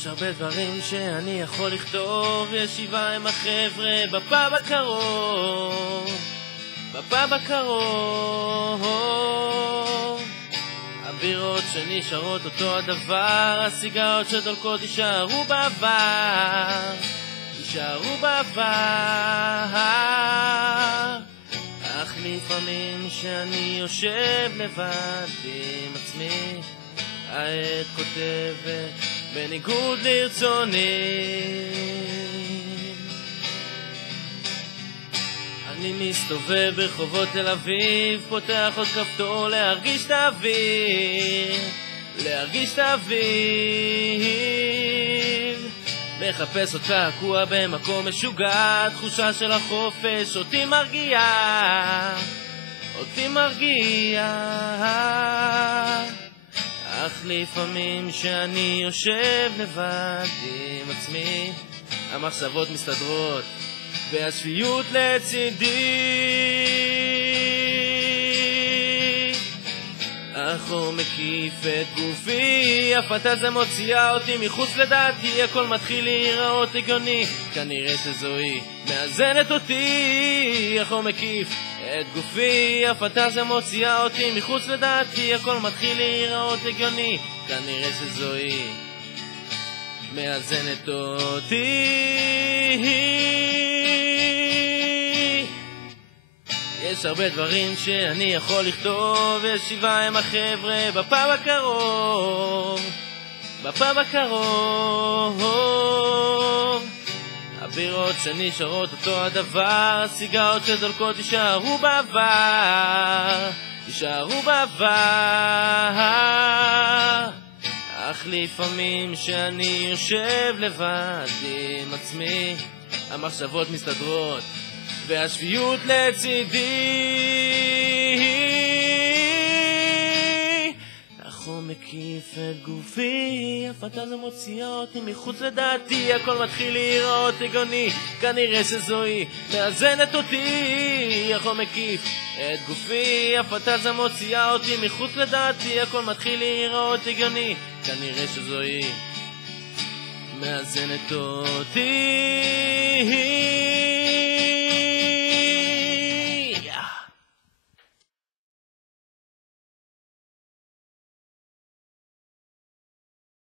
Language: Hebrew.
יש הרבה דברים שאני יכול לכתוב, ישיבה עם החבר'ה בפאב הקרוב, בפאב הקרוב. הבירות שנשארות אותו הדבר, הסיגרות שדולקות יישארו בעבר, יישארו בעבר. אך לפעמים שאני יושב לבד עם עצמי, העת כותבת בניגוד לרצוני. אני מסתובב ברחובות תל אביב, פותח עוד כפתור להרגיש את האוויר, להרגיש את האוויר. מחפש אותך קוע במקום משוגע, תחושה של החופש אותי מרגיעה, אותי מרגיעה. אך לפעמים שאני יושב לבד עם עצמי, המחשבות מסתדרות והשפיות לצידי. החור מקיף את גופי, הפנטזיה מוציאה אותי מחוץ לדעתי, הכל מתחיל להיראות הגיוני, כנראה שזוהי מאזנת אותי. החור מקיף את גופי, הפנטזיה מוציאה אותי מחוץ לדעתי, הכל מתחיל להיראות הגיוני, כנראה שזוהי מאזנת אותי. יש הרבה דברים שאני יכול לכתוב, ישיבה עם החבר'ה בפאב הקרוב, בפאב הקרוב. הבירות שנשארות אותו הדבר, הסיגרות שדולקות יישארו בעבר, יישארו בעבר. אך לפעמים שאני יושב לבד עם עצמי, המחשבות מסתדרות והשפיות לצידי. החום מקיף את גופי, הפנטזיה מוציאה אותי מחוץ לדעתי, הכל מתחיל להיראות הגיוני, כנראה שזוהי מאזנת אותי. החום מקיף את גופי, הפנטזיה מוציאה אותי מחוץ לדעתי, הכל מתחיל להיראות הגיוני, כנראה שזוהי מאזנת אותי.